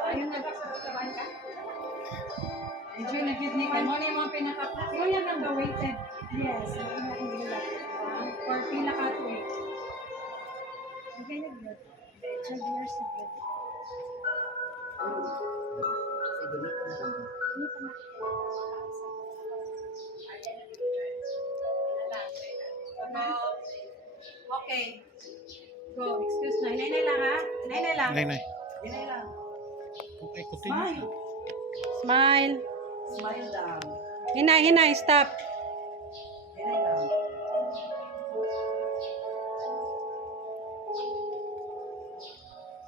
Ayun na, trabahan ka? Medyo nag-give ni ka. Mo na yung mga pinaka-plot. So, yan ang the-weighted. Yes. Hindi lang. Or pila ka to eh. Okay na good. 12 years na good. Sige, dito na lang. Hindi pa natin. Okay. Go. Excuse na. Hinay lang ha. Hinay lang. Nay, nay. Hinay lang. Okay, continue. Smile. Smile down. Hinay. Stop.